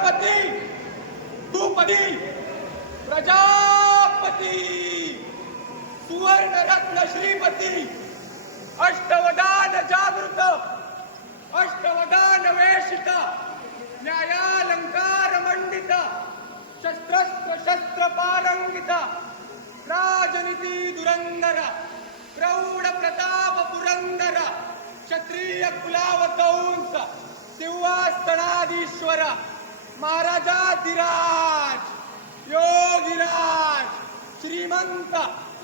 छत्रपती दुपदी प्रजापती सुवर्णरत्न श्रीपती अष्टवदान जागृत अष्टवदान वेशित न्यायालंकार मंडित शस्त्रस्त्र शस्त्र पारंगित राजनीती धुरंधर प्रौढ प्रताप पुरंदर क्षत्रिय कुलावतंस सिंहासनाधीश्वर महाराजाधिराज योगिराज श्रीमंत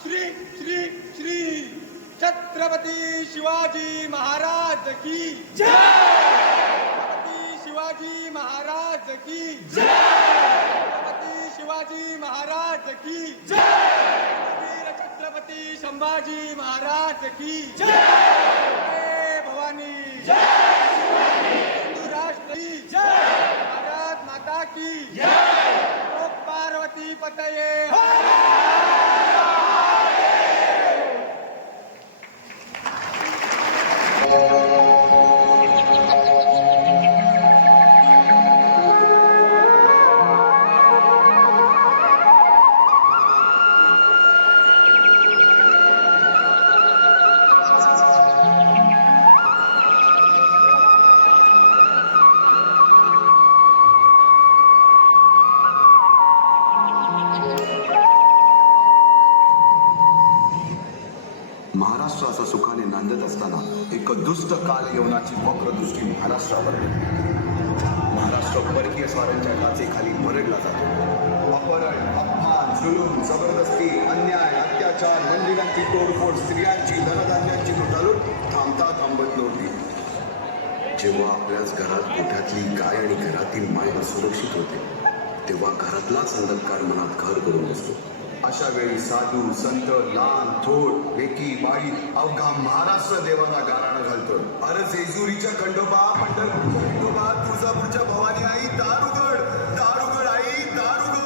श्री श्री श्री छत्रपती शिवाजी महाराज की जय। छत्रपती शिवाजी महाराज की जय। छत्रपती शिवाजी महाराज की जय। वीर छत्रपती संभाजी महाराज की जय। जय भवानी जय। हिंदू राष्ट्र की जय। भारत माता की जय। पार्वती पतये महाराष्ट्राचा सुखाने नांदत असताना एक दुष्ट कालयवनाची वक्रदृष्टी महाराष्ट्रावर महाराष्ट्र परकीय स्वारांच्या टाचेखाली मरडला जातो. अपहरण, अपमान, जुलूम, जबरदस्ती, अन्याय, अत्याचार, मंदिरांची तोडफोड, स्त्रियांची, धनधान्यांची लुटालूट थांबता थांबत नव्हती. जेव्हा आपल्याच घरात गोठ्यातली गाय आणि घरातील माय सुरक्षित होते तेव्हा घरातलाच अंधकार मनात घर करून बसतो. अशा वेळी साधू संत लहान थोर लेकी बाई अवघा महाराष्ट्र देवाला गाराणं घालतो. अरे जेजुरीच्या खंडोबा, पंढरपूरच्या खंडोबा, तुळजापूरच्या भवानी आई दारुगड, दारुगड आई दारुगड.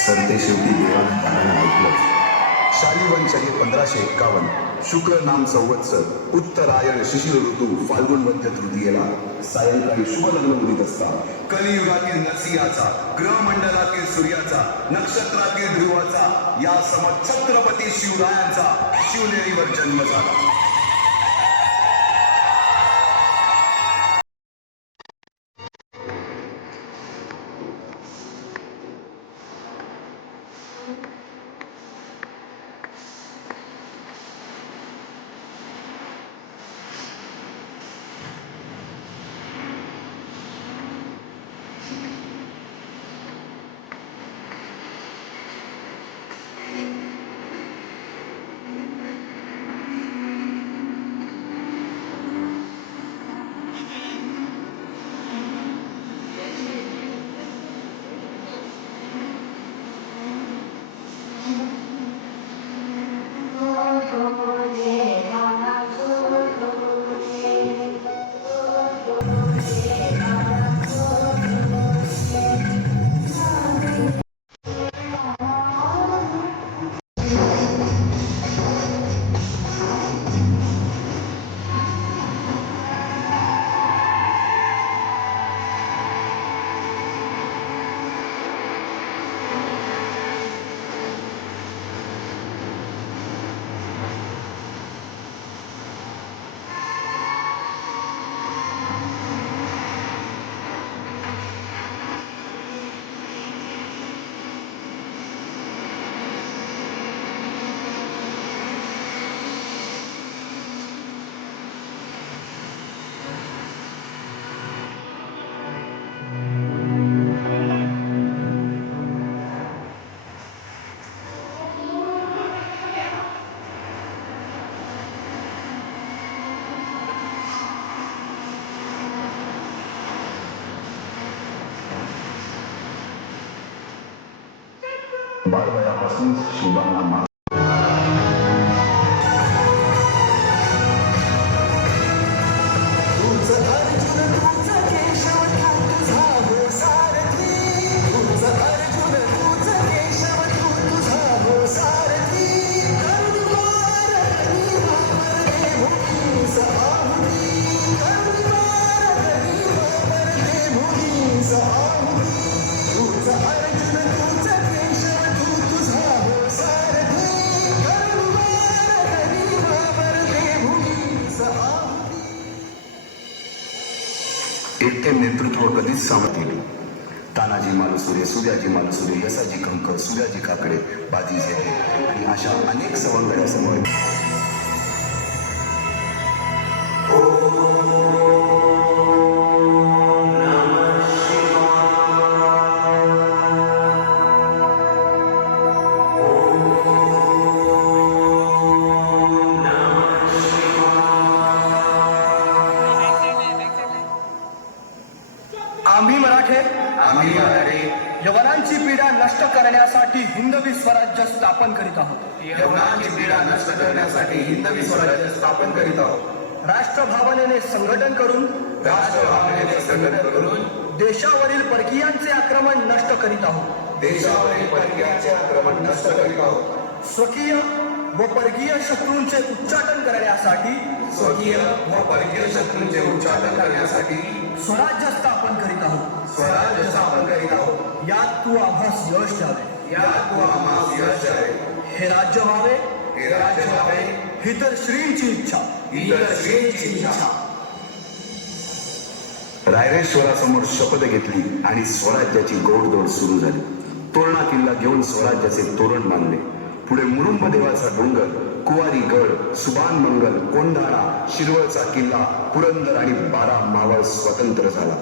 सरते शेवटी देवानं गाणं ऐकलं. शालिवंश हे 1551 शुक्र नाम संवत्सर उत्तरायण शिशिर ऋतू फाल्गुन मध्य तृतीयेला सायंकाळी शुभलग्न उदित असता कलियुगातील नरसिंहाचा ग्रहमंडलातील सूर्याचा नक्षत्रातील ध्रुवाचा या समत छत्रपती शिवरायांचा शिवनेरीवर जन्म झाला. बालवयापासून शिवांना मान एकटे नेतृत्व कधीच सावरतील. तानाजी मालुसरे, सूर्याजी मालुसरे, यसाजी कंक, सूर्याजी काकडे, बाजी झेडे आणि अशा अनेक सवंगड्यासमोर आम्ही मराठे यवनांची पीडा नष्ट करण्यासाठी हिंदवी स्वराज्य स्थापन करीत आहोत. यवनांची पीडा नष्ट करण्यासाठी हिंदवी स्वराज्य स्थापन करीत आहोत. राष्ट्रभावनेने संघटन करून राष्ट्रभावनेने संघटन करून देशावरील परकीयांचे आक्रमण नष्ट करीत आहोत. देशावरील परकीयांचे आक्रमण नष्ट करीत आहोत. स्वकीय व परकीय शत्रूंचे उच्चाटन करण्यासाठी स्वकीय व परकीय शत्रूंचे उच्चाटन करण्यासाठी स्वराज्य स्थापन करीत आहोत. स्वराज्य स्थापन करीत आहोत. यात तू आम्हास यश द्यावे. यात तू आम्हास यश आहे. हे राज्य व्हावे, हे राज्य व्हावे ही तर श्रींची इच्छा. ही तर श्रींची इच्छा. रायरेश्वरासमोर शपथ घेतली आणि स्वराज्याची गोडदोड सुरू झाली. तोरणा किल्ला घेऊन स्वराज्याचे तोरण बांधले. पुढे मुरुंब देवाचा डोंगर, कुवारी गड, सुभान मंगल, कोंढाणा, शिरवळचा किल्ला, पुरंदर आणि 12 मावळ स्वतंत्र झाला.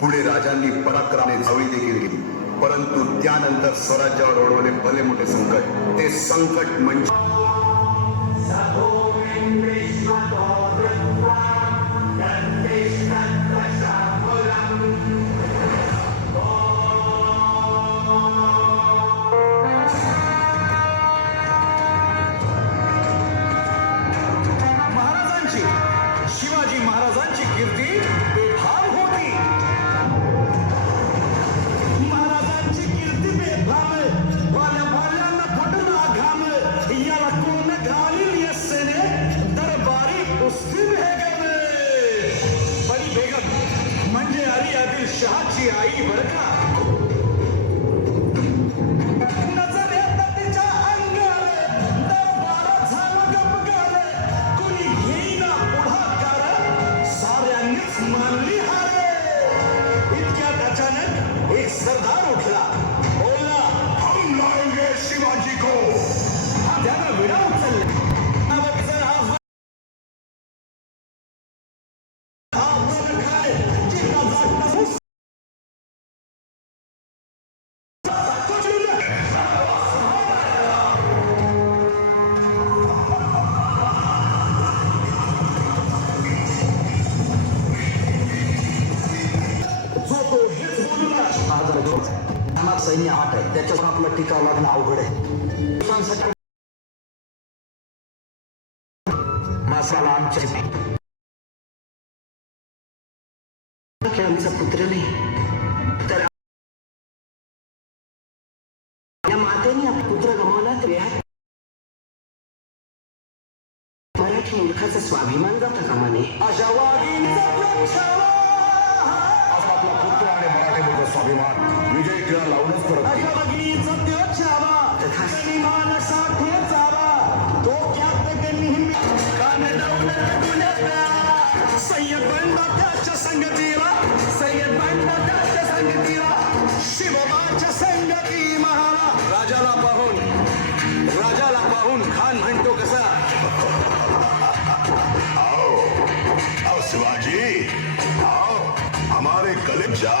पुढे राजांनी पराक्रमाने जावळी देखील गेली. परंतु त्यानंतर स्वराज्यावर ओढवले भले मोठे संकट. ते संकट म्हणजे शिवाजी महाराजांची कीर्ती बेफाम होती. महाराजांची कीर्ती बेफाम, वाल्या फटला घाम, याला कोण घालील यस्सेने दरबारी कुस्ती बेगम. बडी बेगम म्हणजे अली आदिल शहाची आई बरं का. नजर येतात तिच्या अंगार, दरबार झाला गपगार. कुणी घेईना पुढाकार, साऱ्यांनीच मानली हार. इतक्यात अचानक एक सरदार उठला, बोलला, हम लाएंगे शिवाजी को. त्यानं विडा उचलला. सैन्य 8 आहे, त्याच्यावर आपला टिकाव लागणं अवघड आहे. मासाला आमच्या पुत्र नाही तर या मातेने आपला पुत्र गमावला तर मराठी मुलखाचा स्वाभिमान जाता कामा नये. अशा आपला पुत्र आणि मराठी मुलगा स्वाभिमान विजय टिळा लावूनच परत सय्यद बंडा त्याच्या संगतीला, सय्यद बंडा त्याच्या संगतीला, शिवबाच्या संगती महाला. राजाला पाहून खान म्हणतो कसा, आओ शिवाजी आओ हमारे कलेजा